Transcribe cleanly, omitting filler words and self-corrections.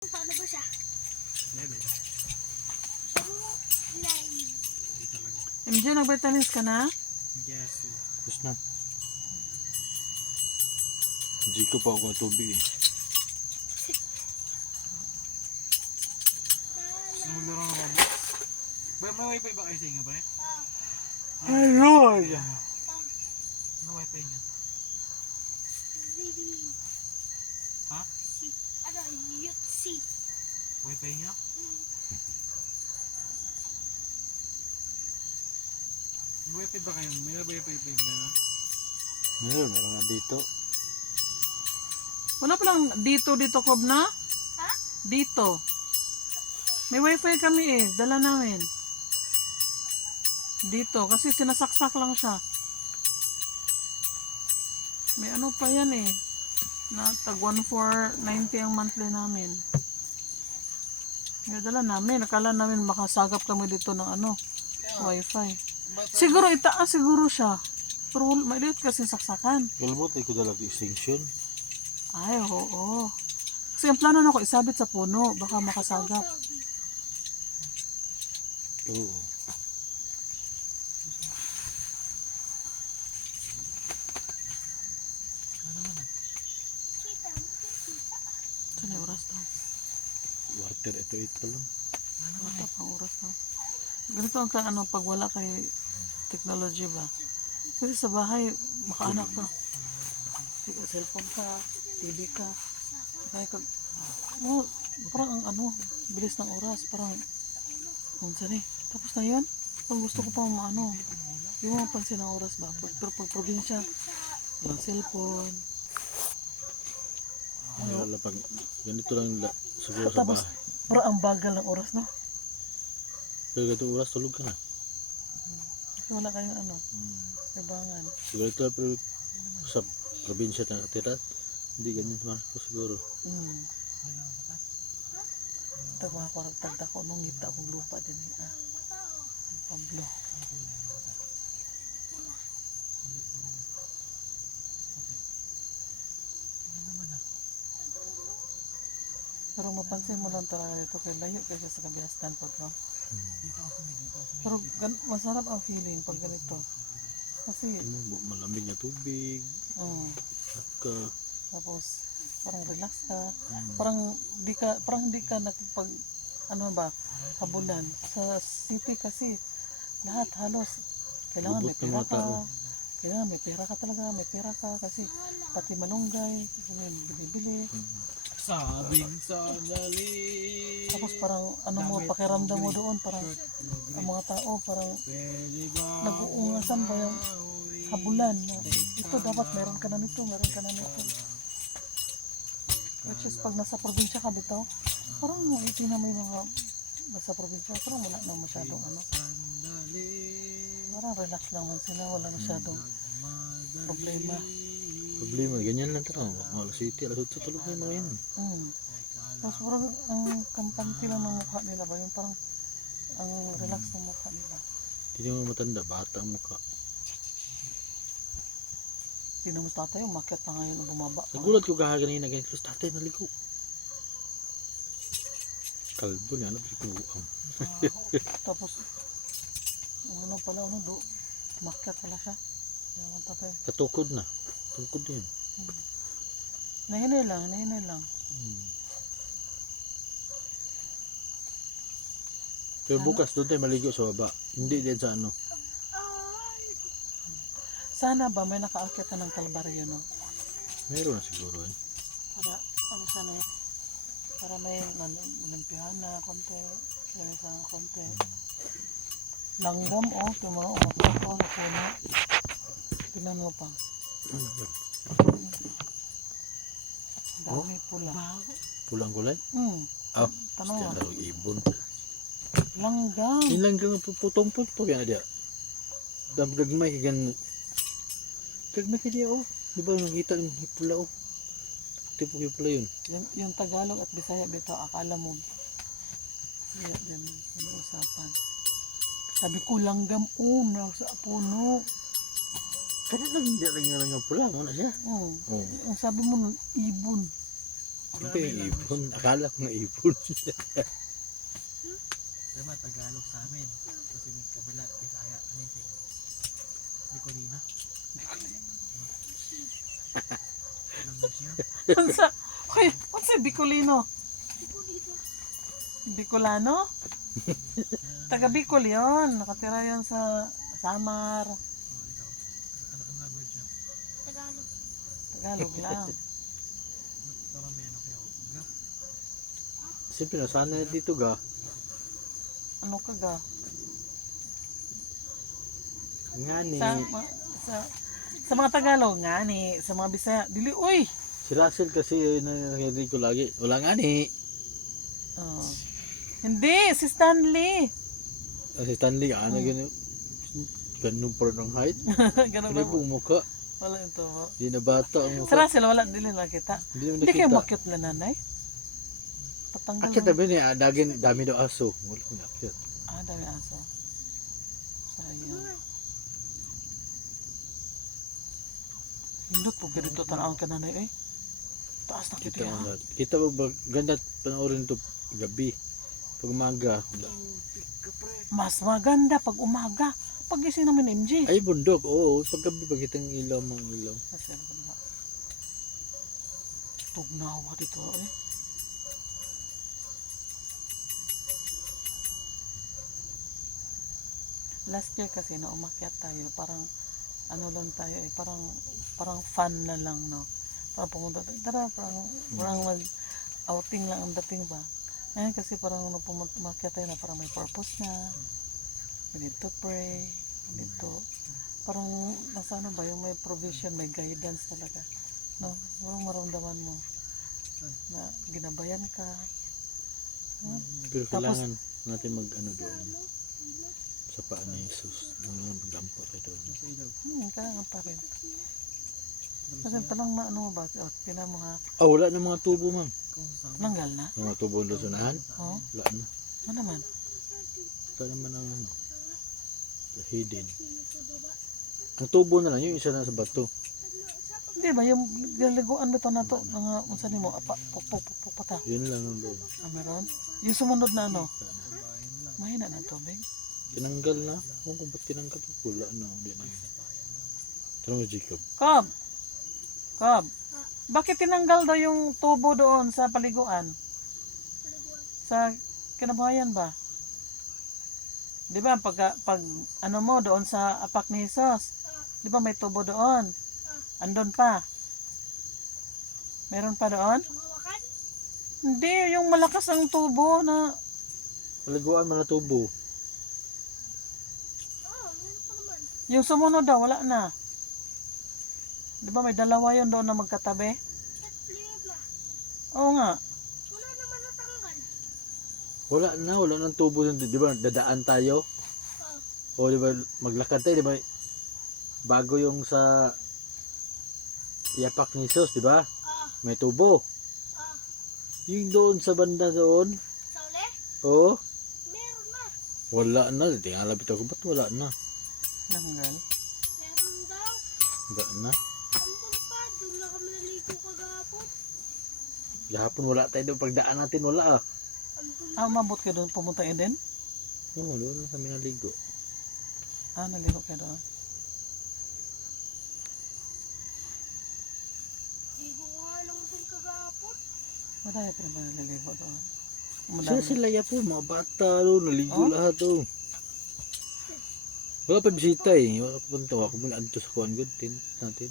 Paano ba siya? Bebe. Sabi mo, line. Hindi talaga. MJ, nag-vitamins ka na? Yes. Tapos na. Hindi ko pa ako ng tubig eh. Sunod na lang ng Roblox. Ba, may wifi ba kayo sa inyo ba eh? Ayun! Ano wifi niya? ZD. Ha? Ano, UC. Wifi niya? May wifi ba kayo? May wifi ba yung gano'n? Meron nga dito. Wala palang dito Kob na? Ha? Dito. May wifi kami eh. Dala namin. Dito. Kasi sinasaksak lang siya. May ano pa yan eh. Na tag 1,490 ang monthly namin. May dala namin. Akala namin makasagap kami dito ng ano. Wifi. Siguro itaas siguro siya. Pero maliit kasi saksakan. Kalmot ay ko dalag extension. Ay, oo. Kasi ang plano na ko isabit sa puno. Baka makasagap. Oo. Ito na oras daw. Water ito pa lang. Wala pang oras daw. Ganito ang ano pag wala kay technology ba. Kasi sa bahay, makaanak ka. Cellphone ka, TV ka. Kaya ka, oh, parang ang ano, bilis ng oras. Parang, saan eh. Tapos na yun. Pag gusto ko pa ano, yung mga pansin ng oras ba. Pero pag probinsya, walang cellphone. Ay, wala pag ganito lang siguro sa Tapos, bahay. parang ang bagal ng oras, no? Pero ganito oras tulog ka na. Kasi wala kayong ano, ibangan. Siguro ito pero sa probinsya na nakatira. Hindi ganyan man ako siguro. Tagwa ko nagtagda ko nung ngita akong lupa din eh. Pablo. Pero mapansin mo lang talaga ito kay layo kasi sa kabilang Stanford, no? Pero masarap ang feeling pag ganito. Kasi, Malamig na tubig. Ka. tapos parang relax ka. Parang hindi ka nakipag ano ba, habulan. Sa city kasi lahat halos kailangan may Lubot ng pera mga ka. tao. Kailangan may pera ka talaga, may pera ka kasi pati malunggay, binibili. Sabing sandali. Tapos parang ano mo, pakiramdam mo doon, parang ang mga tao parang nag-uungasan ba yung habulan na ito dapat meron ka na nito, meron ka na nito. Which is pag nasa probinsya ka bitaw, parang iti na may mga nasa probinsya, parang wala nang masyadong ano. Parang relax lang man sila, wala masyadong problema. Problema, ganyan lang talaga. Mga city, alas 8 tulog na yan. Tapos parang ang kampante lang ng mukha nila ba, yung parang ang relax ng mukha nila. Hindi mo matanda, bata ang mukha. Hindi naman tatay, umakyat pa ngayon o bumaba. Nagulat ko kahaganay na ganyan. Tapos tatay naligo. Kalbo niya, ano buang. Tapos, ano pala, umakyat pala siya. Yaman tatay. Katukod na. Tungkod din. Nahinay lang. Pero bukas doon tayo maligo sa baba. Hindi din sa ano. Sana ba may nakaakyat na ng kalbaryo, no? Meron na siguro. Para, ano sana, para may malimpihan na konti, kinis na konti. Langgam, tumao, umakyat sa puno. Tingnan mo pa. Dami pula. Pulang gulay? Tanaw. Basta daw ibon. Langgam. Ilang kang putong-putong yan dia. Gagmay kagan. Gagmay ka dia Di ba nakita yung pula Tipo yung pula yun. Yung Tagalog at Bisaya dito, akala mo. Kaya din yung usapan. Sabi ko langgam, nasa puno. Kaya lang hindi lang yung pula mo na siya. Ang sabi mo nun, ibon. Ito yung ibon. Akala ko nga ibon. Diba, Tagalog sa amin. Kasi may kabila, Bisaya. Ano yung sa'yo? Bicolina. Language niya. Unsa? Hoy, unsa Bicolino? Bicolano? Taga Bicol 'yon. Nakatira 'yon sa Samar. Oh, ikaw. Ano language niya? Tagalog. Tagalog lang. Parang may ano kayo. Ga? Siyempre, nasana dito ga. Ano ka ga? Nga ni. Sa sa mga Tagalog nga ni, sa mga Bisaya, dili uy. Si Russell kasi nangyari ko lagi. Wala nga ni. Oh. Hindi, si Stanley. Si Stanley, ano ganun. Ganun pa rin ang height. Ganun Ano ba? pong mukha. Wala ito mo. Di na bata ang Sa mukha. Russell, wala dili lang kita. Hindi naman Hindi kayo nakita. makyut na nanay? Patanggal Akit mo. tabi niya, dami daw aso. Wala ko nakit. Ah, dami aso. Sayang. Hindot po ganito tanawang ka nanay eh. Taas na kita Kita mo ha. lahat. Kita mo ba, ganda panoorin ito gabi. Pag umaga. Mas maganda pag umaga. Pag gising namin MJ. Ay, bundok. Oo, pag gabi pag itang ilaw, mga ilaw. Kasi ano ba? Tugnawa dito eh. Last year kasi na umakyat tayo, parang ano lang tayo eh, parang fun na lang no. Parang pumunta tayo, tara, parang mag outing lang ang dating ba. Ngayon kasi parang nung umakyat tayo na parang may purpose na. We need to pray, we need to, parang nasa ano ba, yung may provision, may guidance talaga. No? Parang maramdaman mo na ginabayan ka. No? Pero Tapos- kailangan natin mag-ano doon. Sa paan ni Jesus. Magdampo tayo doon. Sa ilog. Kailangan pa rin. Kasi parang maano mo ba, tinan mo ha, Ah, wala na mga tubo, man. Kung sa nanggal na. Mga tubo doon sa unahan. Oh, Wala na. ano naman? Wala naman ang ano. Hidden. Ang tubo na lang, yung isa na sa bato. Hindi ba, yung galiguan mo ito na ito, mga unsa ni mo, pupata. Yun lang ang doon. Ah, meron? Yung sumunod na ano, mahina na tubig. Tinanggal na. Kung ba't tinanggal? Wala na. Hindi na. Tanong mo, Jacob. Cobb! Bakit tinanggal daw yung tubo doon sa paliguan? Sa kinabuhayan ba? Di ba, pag ano mo doon sa apak ni Jesus, di ba may tubo doon? Andun pa. Meron pa doon? Hawakan? Hindi, yung malakas ang tubo na, Paliguan mo na tubo. Meron pa naman. yung sumunod daw, wala na. Di ba may dalawa yun doon na magkatabi? Cat flavor. Oo nga. Wala naman natanggal. Wala nang tubo. Di ba, dadaan tayo? O di ba, maglakad tayo, di ba? Bago yung sa yapak ni Jesus, di ba? May tubo. Yung doon sa banda doon, Sa uli? oh, Meron na. wala na. Tingala bitaw ko, ba't wala na? Nanggal. Meron daw. Wala na. Andun pa. Doon lang kami naligo kagahapon. Gahapon wala tayo doon. Pagdaan natin, wala ah. Andun. Ah, umabot ka doon, pumunta Eden? Oo, doon na kami naligo. Ah, naligo ka doon. Ligo ko nga lang doon kagahapon. Madami pa naman naliligo doon. Sila sila ya po, mga bata doon, naligo Oh? lahat doon. Wala pa bisita eh. Wala pa punta. Ako muna adto sa kuhan good tent natin.